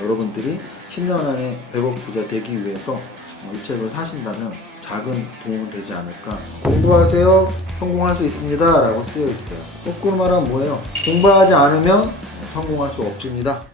여러분들이 10년 안에 100억 부자 되기 위해서 어, 이 책을 사신다면 작은 도움은 되지 않을까. 공부하세요. 성공할 수 있습니다. 라고 쓰여 있어요. 거꾸로 말하면 뭐예요? 공부하지 않으면 성공할 수 없습니다.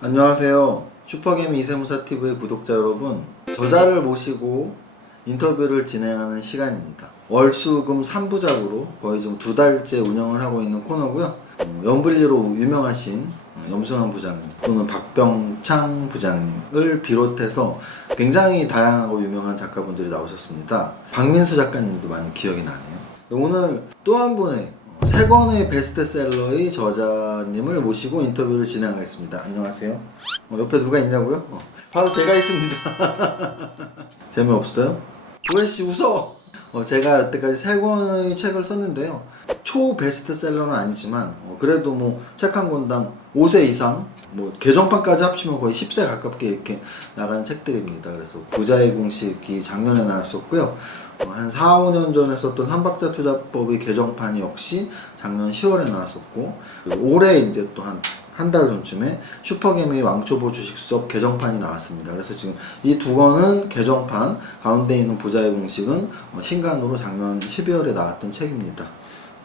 안녕하세요. 슈퍼게임 이세무사 TV의 구독자 여러분. 저자를 모시고 인터뷰를 진행하는 시간입니다. 월수금 3부작으로 거의 좀두 달째 운영을 하고 있는 코너고요. 어, 연불리로 유명하신 어, 염승환 부장님 또는 박병창 부장님을 비롯해서 굉장히 다양하고 유명한 작가분들이 나오셨습니다. 박민수 작가님도 많이 기억이 나네요. 오늘 또 한 분의 어, 세 권의 베스트셀러의 저자님을 모시고 인터뷰를 진행하겠습니다. 안녕하세요. 어, 옆에 누가 있냐고요? 어, 바로 제가 있습니다. 재미없어요? 조회씨 웃어! 어, 제가 여태까지 세 권의 책을 썼는데요. 초 베스트셀러는 아니지만 어, 그래도 뭐 책 한 권당 5세 이상 뭐 개정판까지 합치면 거의 10세 가깝게 이렇게 나간 책들입니다. 그래서 부자의 공식이 작년에 나왔었고요. 어, 한 4, 5년 전에 썼던 삼박자 투자법의 개정판이 역시 작년 10월에 나왔었고 올해 이제 또한 한 달 전쯤에 슈퍼게임의 왕초보 주식 수업 개정판이 나왔습니다. 그래서 지금 이 두 권은 개정판, 가운데 있는 부자의 공식은 어, 신간으로 작년 12월에 나왔던 책입니다.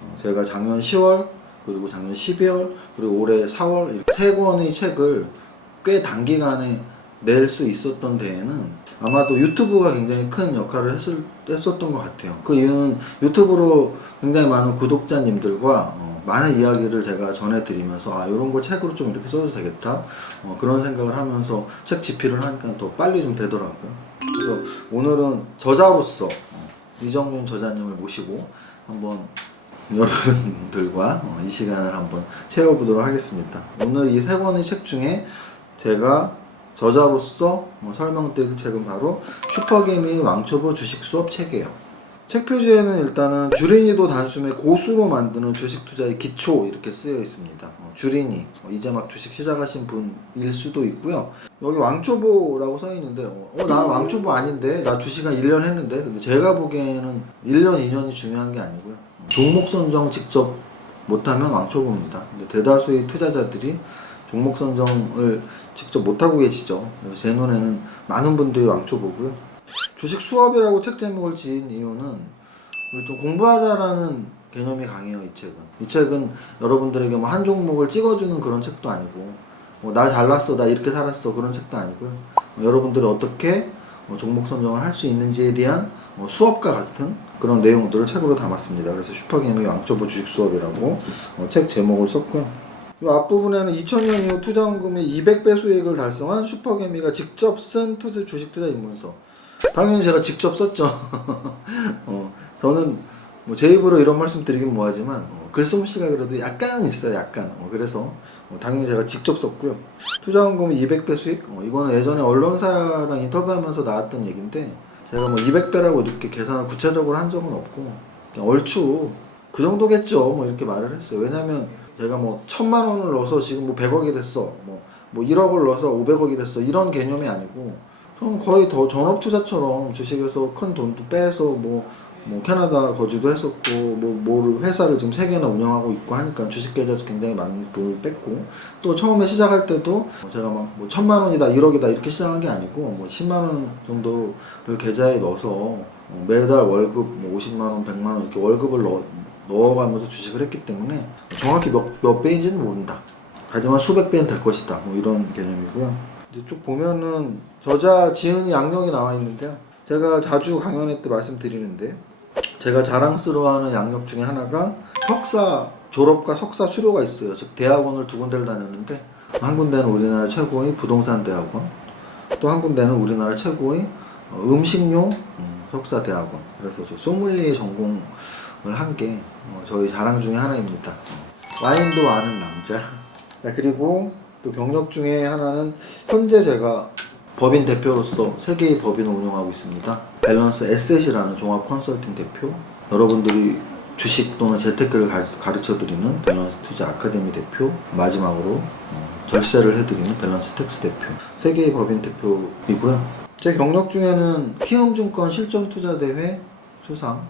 어, 제가 작년 10월 그리고 작년 12월 그리고 올해 4월 이렇게 세 권의 책을 꽤 단기간에 낼 수 있었던 데에는 아마도 유튜브가 굉장히 큰 역할을 했을, 했었던 것 같아요. 그 이유는 유튜브로 굉장히 많은 구독자님들과 어, 많은 이야기를 제가 전해드리면서 아 이런 거 책으로 좀 이렇게 써도 되겠다 어, 그런 생각을 하면서 책 집필을 하니까 더 빨리 좀 되더라고요. 그래서 오늘은 저자로서 어, 이정윤 저자님을 모시고 한번 여러분들과 어, 이 시간을 한번 채워보도록 하겠습니다. 오늘 이 세 권의 책 중에 제가 저자로서 어, 설명드릴 책은 바로 슈퍼게임의 왕초보 주식 수업 책이에요. 책 표지에는 일단은 주린이도 단숨에 고수로 만드는 주식 투자의 기초 이렇게 쓰여 있습니다. 어, 주린이 어, 이제 막 주식 시작하신 분일 수도 있고요. 여기 왕초보라고 써 있는데 어, 어, 나 왕초보 아닌데 나 주식 한 1년 했는데 근데 제가 보기에는 1년 2년이 중요한 게 아니고요. 어, 종목 선정 직접 못하면 왕초보입니다. 근데 대다수의 투자자들이 종목 선정을 직접 못하고 계시죠. 그래서 제 눈에는 많은 분들이 왕초보고요. 주식 수업이라고 책 제목을 지은 이유는 우리 좀 공부하자라는 개념이 강해요 이 책은. 이 책은 여러분들에게 뭐 한 종목을 찍어주는 그런 책도 아니고 뭐 나 잘났어 나 이렇게 살았어 그런 책도 아니고요. 어, 여러분들이 어떻게 어, 종목 선정을 할 수 있는지에 대한 어, 수업과 같은 그런 내용들을 책으로 담았습니다. 그래서 슈퍼게임의 왕초보 주식 수업이라고 어, 책 제목을 썼고요. 이 앞부분에는 2000년 이후 투자원금의 200배 수익을 달성한 슈퍼개미가 직접 쓴 투자, 주식 투자 입문서. 당연히 제가 직접 썼죠. 어, 저는 뭐 제 입으로 이런 말씀 드리긴 뭐하지만 어, 글솜씨가 그래도 약간 있어요, 약간. 어, 그래서 어, 당연히 제가 직접 썼고요. 투자원금의 200배 수익. 어, 이거는 예전에 언론사랑 인터뷰하면서 나왔던 얘기인데 제가 뭐 200배라고 이렇게 계산을 구체적으로 한 적은 없고 얼추 그 정도겠죠. 뭐 이렇게 말을 했어요. 왜냐면 제가 뭐 천만 원을 넣어서 지금 뭐 100억이 됐어. 뭐, 뭐 1억을 넣어서 500억이 됐어. 이런 개념이 아니고 저는 거의 더 전업 투자처럼 주식에서 큰 돈도 빼서 뭐, 뭐 캐나다 거주도 했었고 뭐, 뭐 회사를 지금 세 개나 운영하고 있고 하니까 주식 계좌에서 굉장히 많은 돈을 뺐고 또 처음에 시작할 때도 제가 막 뭐 천만 원이다 1억이다 이렇게 시작한 게 아니고 뭐 10만 원 정도를 계좌에 넣어서 어, 매달 월급 뭐 50만 원, 100만 원 이렇게 월급을 넣어 넣어가면서 주식을 했기 때문에 정확히 몇, 몇 배인지는 모른다. 하지만 수백 배는 될 것이다. 뭐 이런 개념이고요. 이제 쭉 보면은 저자 지은이 양력이 나와 있는데요. 제가 자주 강연회 때 말씀드리는데 제가 자랑스러워하는 양력 중에 하나가 석사 졸업과 석사 수료가 있어요. 즉 대학원을 두 군데를 다녔는데 한 군데는 우리나라 최고의 부동산 대학원, 또 한 군데는 우리나라 최고의 어, 음식료 음, 석사 대학원. 그래서 저 소믈리에 전공을 한 게 저희 자랑 중에 하나입니다. 어, 와인도 아는 남자. 자, 그리고 또 경력 중에 하나는 현재 제가 법인 대표로서 세 개의 법인을 운영하고 있습니다. 밸런스 에셋이라는 종합 컨설팅 대표. 여러분들이 주식 또는 재테크를 가르쳐 드리는 밸런스 투자 아카데미 대표. 마지막으로 어, 절세를 해드리는 밸런스 텍스 대표. 세 개의 법인 대표이고요. 제 경력 중에는 키움증권 실전투자대회 수상,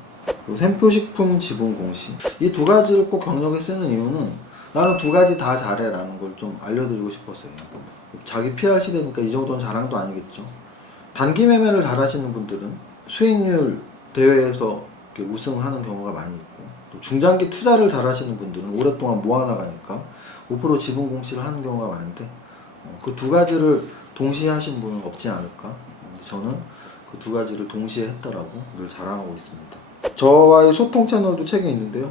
샘표식품 지분 공시 이 두 가지를 꼭 경력에 쓰는 이유는 나는 두 가지 다 잘해라는 걸 좀 알려드리고 싶어서요. 자기 PR 시대니까 이 정도는 자랑도 아니겠죠. 단기 매매를 잘하시는 분들은 수익률 대회에서 우승하는 경우가 많이 있고 또 중장기 투자를 잘하시는 분들은 오랫동안 모아나가니까 5% 지분 공시를 하는 경우가 많은데 그 두 가지를 동시에 하신 분은 없지 않을까. 저는 그 두 가지를 동시에 했다라고 늘 자랑하고 있습니다. 저와의 소통 채널도 책에 있는데요.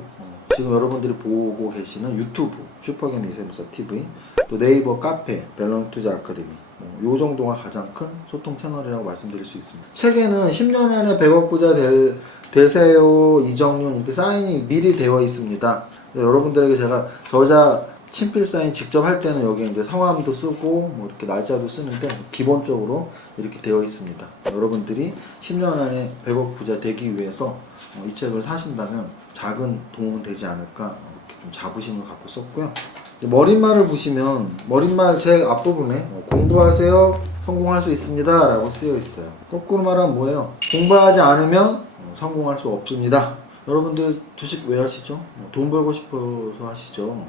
어, 지금 여러분들이 보고 계시는 유튜브 슈퍼게임 이세무사 TV 또 네이버 카페 밸런스 투자 아카데미 뭐, 요 정도가 가장 큰 소통 채널이라고 말씀드릴 수 있습니다. 책에는 10년 안에 100억 부자 될, 되세요 이정윤 이렇게 사인이 미리 되어 있습니다. 여러분들에게 제가 저자 친필 사인 직접 할 때는 여기 이제 성함도 쓰고 뭐 이렇게 날짜도 쓰는데 기본적으로 이렇게 되어 있습니다. 여러분들이 10년 안에 100억 부자 되기 위해서 어, 이 책을 사신다면 작은 도움은 되지 않을까 이렇게 좀 자부심을 갖고 썼고요. 머릿말을 보시면 머릿말 제일 앞부분에 어, 공부하세요 성공할 수 있습니다 라고 쓰여 있어요. 거꾸로 말하면 뭐예요? 공부하지 않으면 어, 성공할 수 없습니다. 여러분들 주식 왜 하시죠? 어, 돈 벌고 싶어서 하시죠.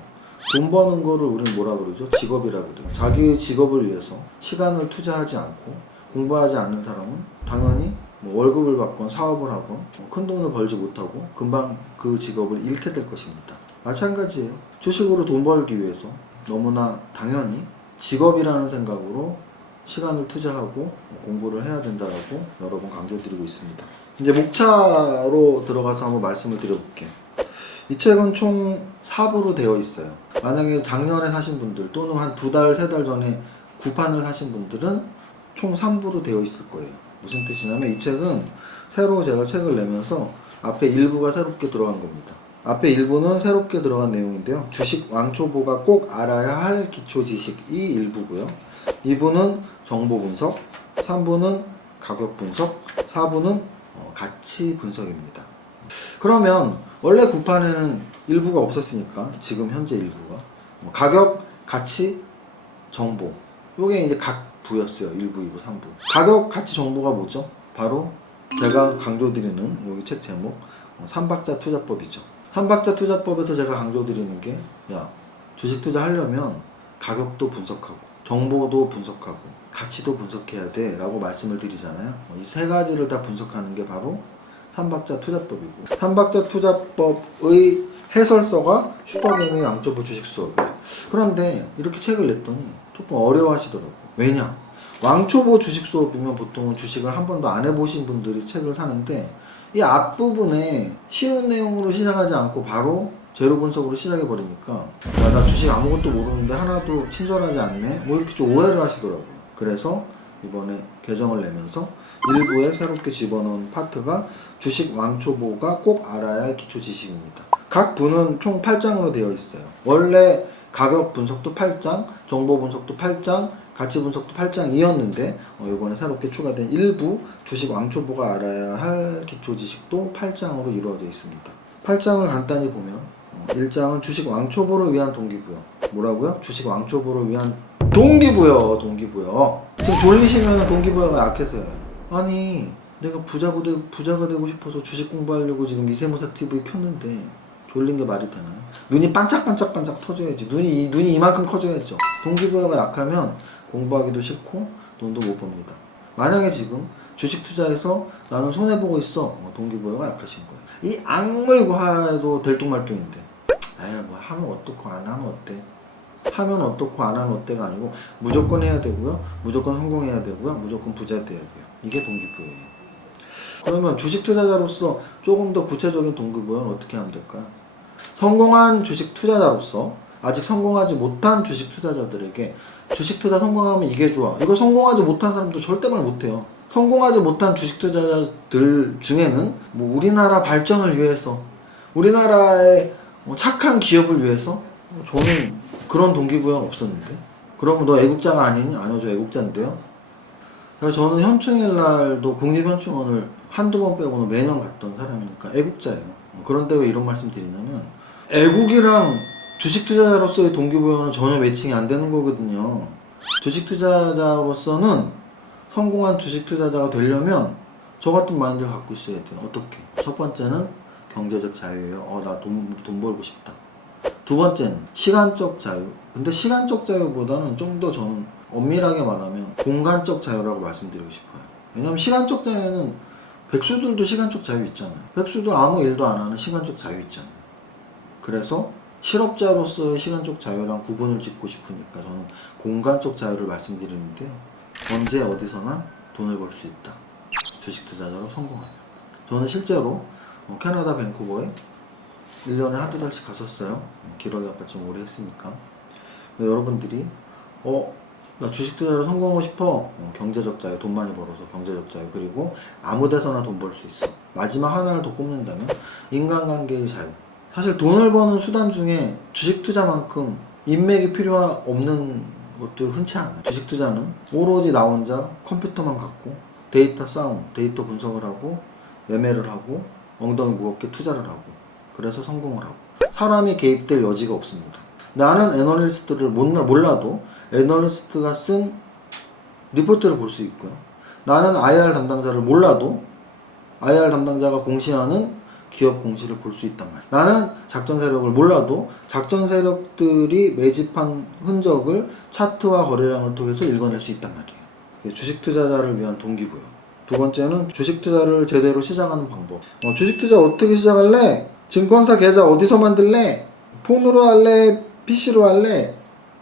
돈 버는 거를 우리는 뭐라 그러죠? 직업이라고 그래요. 자기의 직업을 위해서 시간을 투자하지 않고 공부하지 않는 사람은 당연히 뭐 월급을 받건 사업을 하건 뭐큰 돈을 벌지 못하고 금방 그 직업을 잃게 될 것입니다. 마찬가지예요. 주식으로 돈 벌기 위해서 너무나 당연히 직업이라는 생각으로 시간을 투자하고 공부를 해야 된다라고 여러 번 강조드리고 있습니다. 이제 목차로 들어가서 한번 말씀을 드려볼게요. 이 책은 총 4부로 되어 있어요. 만약에 작년에 사신 분들 또는 한 두 달, 세 달 전에 구판을 사신 분들은 총 3부로 되어 있을 거예요. 무슨 뜻이냐면 이 책은 새로 제가 책을 내면서 앞에 일부가 새롭게 들어간 겁니다. 앞에 일부는 새롭게 들어간 내용인데요. 주식 왕초보가 꼭 알아야 할 기초 지식이 일부고요. 2부는 정보 분석, 3부는 가격 분석, 4부는 어, 가치 분석입니다. 그러면 원래 구판에는 일부가 없었으니까 지금 현재 일부가 뭐 가격, 가치, 정보 요게 이제 각 부였어요. 1부, 2부, 3부. 가격, 가치, 정보가 뭐죠? 바로 제가 강조드리는 여기 책 제목 어, 삼박자 투자법이죠. 삼박자 투자법에서 제가 강조드리는 게 야, 주식 투자하려면 가격도 분석하고 정보도 분석하고 가치도 분석해야 돼 라고 말씀을 드리잖아요. 이 세 가지를 다 분석하는 게 바로 삼박자 투자법이고 삼박자 투자법의 해설서가 슈퍼게임의 왕초보 주식 수업이에요. 그런데 이렇게 책을 냈더니 조금 어려워하시더라고요. 왜냐? 왕초보 주식 수업이면 보통 주식을 한 번도 안 해보신 분들이 책을 사는데 이 앞부분에 쉬운 내용으로 시작하지 않고 바로 재료 분석으로 시작해 버리니까 야, 나 주식 아무것도 모르는데 하나도 친절하지 않네 뭐 이렇게 좀 오해를 하시더라고요 그래서 이번에 개정을 내면서 일부에 새롭게 집어넣은 파트가 주식 왕초보가 꼭 알아야 할 기초 지식입니다 각 부는 총 8장으로 되어 있어요 원래 가격 분석도 8장 정보 분석도 8장 가치 분석도 8장이었는데 어, 이번에 새롭게 추가된 일부 주식 왕초보가 알아야 할 기초 지식도 8장으로 이루어져 있습니다. 8장을 간단히 보면 어, 1장은 주식 왕초보를 위한 동기부여. 뭐라고요? 주식 왕초보를 위한 동기부여, 동기부여. 지금 졸리시면 동기부여가 약해서요. 아니, 내가 부자가 되고, 부자가 되고 싶어서 주식 공부하려고 지금 미세무사 TV 켰는데 졸린 게 말이 되나요? 눈이 반짝반짝반짝 터져야지. 눈이 이- 눈이 이만큼 커져야죠. 동기부여가 약하면 공부하기도 싫고 돈도 못 법니다. 만약에 지금 주식 투자해서 나는 손해 보고 있어. 어, 동기부여가 약하신 거예요. 이 악물과도 들뚱말뚱인데. 에이 뭐 하면 어떻고 안 하면 어때? 하면 어떻고 안 하면 어때가 아니고 무조건 해야 되고요. 무조건 성공해야 되고요. 무조건 부자 돼야 돼요. 이게 동기부여예요. 그러면 주식 투자자로서 조금 더 구체적인 동기부여는 어떻게 하면 될까요? 성공한 주식 투자자로서 아직 성공하지 못한 주식 투자자들에게 주식 투자 성공하면 이게 좋아. 이거 성공하지 못한 사람도 절대 말 못해요. 성공하지 못한 주식 투자자들 중에는 뭐 우리나라 발전을 위해서, 우리나라의 뭐 착한 기업을 위해서 저는 그런 동기부여는 없었는데. 그러면 너 애국자가 아니니? 아니요, 저 애국자인데요. 그래서 저는 현충일 날도 국립현충원을 한두 번 빼고는 매년 갔던 사람이니까 애국자예요. 그런데 왜 이런 말씀 드리냐면 애국이랑 주식 투자자로서의 동기부여는 전혀 매칭이 안 되는 거거든요. 주식 투자자로서는 성공한 주식 투자자가 되려면 저 같은 마인드를 갖고 있어야 돼요. 어떻게? 첫 번째는 경제적 자유예요. 어, 나 돈 돈 벌고 싶다. 두 번째는 시간적 자유. 근데 시간적 자유보다는 좀 더 저는 엄밀하게 말하면 공간적 자유라고 말씀드리고 싶어요. 왜냐면 시간적 자유는 백수들도 시간적 자유 있잖아요. 백수들 아무 일도 안 하는 시간적 자유 있잖아요. 그래서 실업자로서의 시간 적 자유랑 구분을 짓고 싶으니까 저는 공간 적 자유를 말씀드리는데요. 언제 어디서나 돈을 벌 수 있다. 주식 투자자로 성공하면. 저는 실제로 어, 캐나다 밴쿠버에 1년에 한두 달씩 갔었어요. 어, 기록이 아빠 좀 오래 했으니까. 여러분들이 어, 나 주식 투자로 성공하고 싶어. 어, 경제적 자유, 돈 많이 벌어서 경제적 자유. 그리고 아무 데서나 돈 벌 수 있어. 마지막 하나를 더 꼽는다면 인간관계의 자유. 사실 돈을 버는 수단 중에 주식 투자만큼 인맥이 필요 없는 것도 흔치 않아요. 주식 투자는 오로지 나 혼자 컴퓨터만 갖고 데이터 싸움, 데이터 분석을 하고 매매를 하고 엉덩이 무겁게 투자를 하고 그래서 성공을 하고 사람이 개입될 여지가 없습니다. 나는 애널리스트를 몰라- 몰라도 애널리스트가 쓴 리포트를 볼 수 있고요. 나는 IR 담당자를 몰라도 IR 담당자가 공시하는 기업 공시를 볼 수 있단 말이야. 나는 작전 세력을 몰라도 작전 세력들이 매집한 흔적을 차트와 거래량을 통해서 읽어낼 수 있단 말이에요. 주식 투자자를 위한 동기부여. 두 번째는 주식 투자를 제대로 시작하는 방법. 어, 주식 투자 어떻게 시작할래? 증권사 계좌 어디서 만들래? 폰으로 할래? PC로 할래?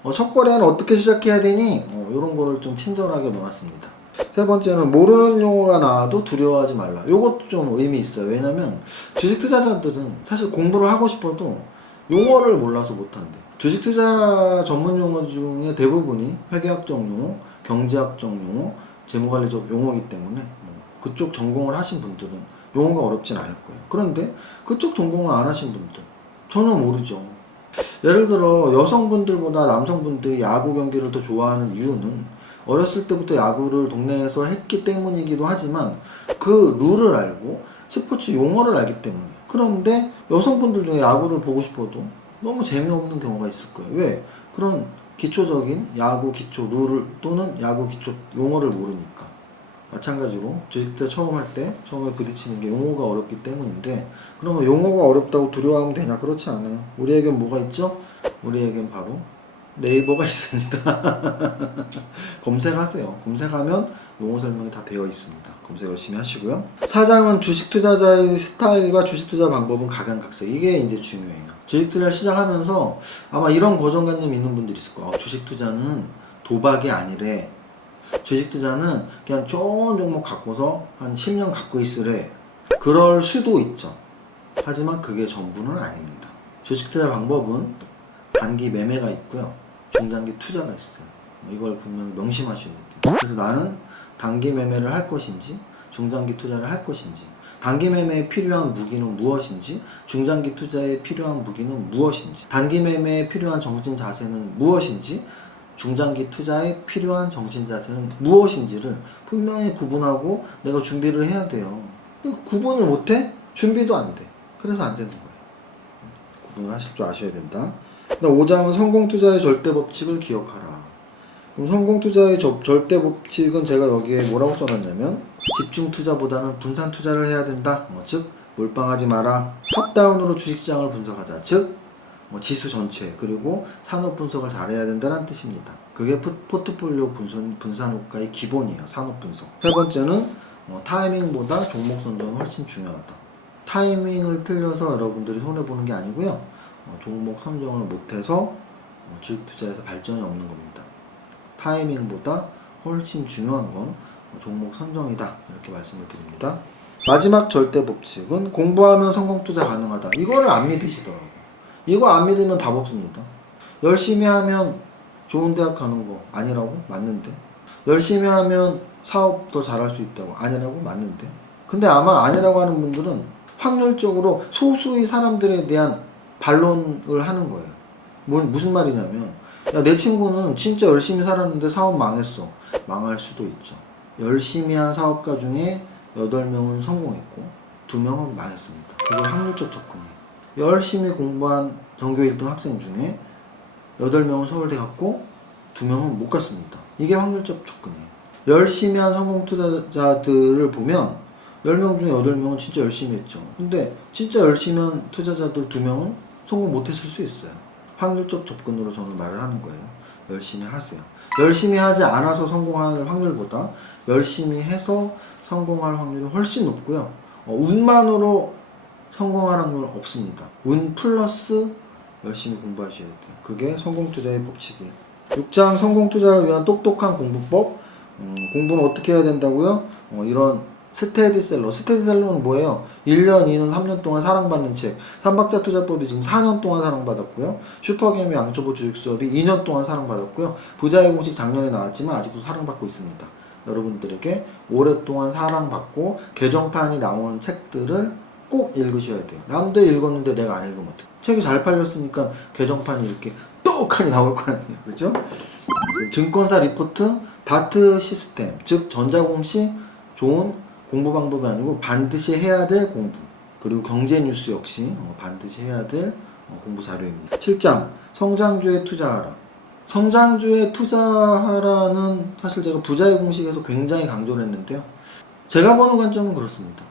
어, 첫 거래는 어떻게 시작해야 되니? 어, 이런 거를 좀 친절하게 넣어놨습니다. 세 번째는 모르는 용어가 나와도 두려워하지 말라. 요것도 좀 의미 있어요. 왜냐면 주식 투자자들은 사실 공부를 하고 싶어도 용어를 몰라서 못한대. 주식 투자 전문 용어 중에 대부분이 회계학적 용어, 경제학적 용어, 재무관리적 용어이기 때문에 뭐 그쪽 전공을 하신 분들은 용어가 어렵진 않을 거예요. 그런데 그쪽 전공을 안 하신 분들 전혀 모르죠. 예를 들어 여성분들보다 남성분들이 야구 경기를 더 좋아하는 이유는 어렸을 때부터 야구를 동네에서 했기 때문이기도 하지만 그 룰을 알고 스포츠 용어를 알기 때문에 그런데 여성분들 중에 야구를 보고 싶어도 너무 재미없는 경우가 있을 거예요. 왜? 그런 기초적인 야구 기초 룰을 또는 야구 기초 용어를 모르니까 마찬가지로 주식투자 처음 할 때 처음에 부딪히는 게 용어가 어렵기 때문인데 그러면 용어가 어렵다고 두려워하면 되냐 그렇지 않아요 우리에겐 뭐가 있죠? 우리에겐 바로 네이버가 있습니다 검색하세요 검색하면 용어 설명이 다 되어 있습니다 검색 열심히 하시고요 사장은 주식 투자자의 스타일과 주식 투자 방법은 각양각색 이게 이제 중요해요 주식 투자를 시작하면서 아마 이런 고정관념 있는 분들이 있을 거예요 어, 주식 투자는 도박이 아니래 주식 투자는 그냥 좋은 종목 갖고서 한 10년 갖고 있으래. 그럴 수도 있죠. 하지만 그게 전부는 아닙니다. 주식 투자 방법은 단기 매매가 있고요. 중장기 투자가 있어요. 이걸 분명히 명심하셔야 돼요. 그래서 나는 단기 매매를 할 것인지, 중장기 투자를 할 것인지, 단기 매매에 필요한 무기는 무엇인지, 중장기 투자에 필요한 무기는 무엇인지, 단기 매매에 필요한 정신 자세는 무엇인지, 중장기 투자에 필요한 정신 자세는 무엇인지를 분명히 구분하고 내가 준비를 해야 돼요. 구분을 못해? 준비도 안 돼. 그래서 안 되는 거예요. 구분을 하실 줄 아셔야 된다. 그다음 5장은 성공 투자의 절대 법칙을 기억하라. 그럼 성공 투자의 저- 절대 법칙은 제가 여기에 뭐라고 써놨냐면 집중 투자보다는 분산 투자를 해야 된다. 어, 즉 몰빵하지 마라. 탑다운으로 주식시장을 분석하자. 즉 뭐 지수 전체 그리고 산업 분석을 잘해야 된다는 뜻입니다. 그게 포- 포트폴리오 분산, 분산 효과의 기본이에요. 산업 분석. 세 번째는 어, 타이밍보다 종목 선정이 훨씬 중요하다. 타이밍을 틀려서 여러분들이 손해 보는 게 아니고요. 어, 종목 선정을 못해서 어, 주식 투자에서 발전이 없는 겁니다. 타이밍보다 훨씬 중요한 건 어, 종목 선정이다 이렇게 말씀을 드립니다. 마지막 절대 법칙은 공부하면 성공 투자 가능하다. 이거를 안 믿으시더라고. 이거 안 믿으면 답 없습니다. 열심히 하면 좋은 대학 가는 거 아니라고? 맞는데. 열심히 하면 사업 더 잘할 수 있다고 아니라고? 맞는데. 근데 아마 아니라고 하는 분들은 확률적으로 소수의 사람들에 대한 반론을 하는 거예요. 뭘, 무슨 말이냐면, 야, 내 친구는 진짜 열심히 살았는데 사업 망했어. 망할 수도 있죠. 열심히 한 사업가 중에 8명은 성공했고, 2명은 망했습니다. 그게 확률적 접근이에요. 열심히 공부한 전교 1등 학생 중에 8명은 서울대 갔고 2명은 못 갔습니다. 이게 확률적 접근이에요. 열심히 한 성공 투자자들을 보면 10명 중에 8명은 진짜 열심히 했죠. 근데 진짜 열심히 한 투자자들 2명은 성공 못했을 수 있어요. 확률적 접근으로 저는 말을 하는 거예요. 열심히 하세요. 열심히 하지 않아서 성공할 확률보다 열심히 해서 성공할 확률이 훨씬 높고요. 어, 운만으로 성공할 확률 없습니다. 운 플러스 열심히 공부하셔야 돼요. 그게 성공 투자의 법칙이에요. 6장 성공 투자를 위한 똑똑한 공부법. 음, 공부는 어떻게 해야 된다고요? 어, 이런 스테디셀러. 스테디셀러는 뭐예요? 1년, 2년, 3년 동안 사랑받는 책. 삼박자 투자법이 지금 4년 동안 사랑받았고요. 슈퍼게임의 양초보 주식 수업이 2년 동안 사랑받았고요. 부자의 공식 작년에 나왔지만 아직도 사랑받고 있습니다. 여러분들에게 오랫동안 사랑받고 개정판이 나오는 책들을 꼭 읽으셔야 돼요. 남들 읽었는데 내가 안 읽으면 어떡해. 책이 잘 팔렸으니까 개정판이 이렇게 떡하니 나올 거 아니에요. 그죠? 증권사 리포트, 다트 시스템, 즉 전자공시 좋은 공부 방법이 아니고 반드시 해야 될 공부. 그리고 경제 뉴스 역시 어, 반드시 해야 될 어, 공부 자료입니다. 7장 성장주에 투자하라. 성장주에 투자하라는 사실 제가 부자의 공식에서 굉장히 강조를 했는데요. 제가 보는 관점은 그렇습니다.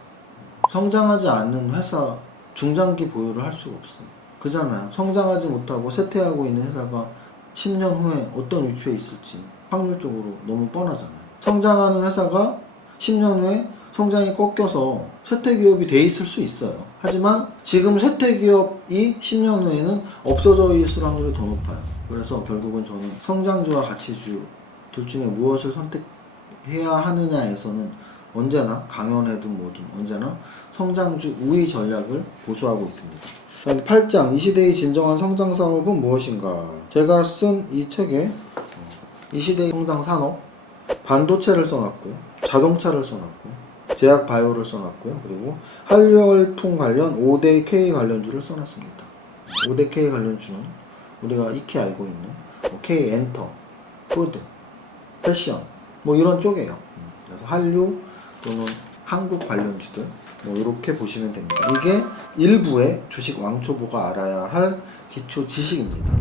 성장하지 않는 회사 중장기 보유를 할 수가 없어요. 그잖아요. 성장하지 못하고 쇠퇴하고 있는 회사가 10년 후에 어떤 위치에 있을지 확률적으로 너무 뻔하잖아요. 성장하는 회사가 10년 후에 성장이 꺾여서 쇠퇴 기업이 돼 있을 수 있어요. 하지만 지금 쇠퇴 기업이 10년 후에는 없어져 있을 확률이 더 높아요. 그래서 결국은 저는 성장주와 가치주 둘 중에 무엇을 선택해야 하느냐에서는 언제나 강연회든 뭐든 언제나 성장주 우위 전략을 고수하고 있습니다. 그다음 8장 이 시대의 진정한 성장 사업은 무엇인가? 제가 쓴 이 책에 어, 이 시대의 성장 산업 반도체를 써놨고요, 자동차를 써놨고, 제약 바이오를 써놨고요, 그리고 한류열풍 관련 5대 K 관련주를 써놨습니다. 5대 K 관련주는 우리가 익히 알고 있는 뭐 K 엔터, 푸드, 패션 뭐 이런 쪽이에요. 음, 그래서 한류 또는 한국 관련주들 뭐 이렇게 보시면 됩니다. 이게 일부의 주식 왕초보가 알아야 할 기초 지식입니다.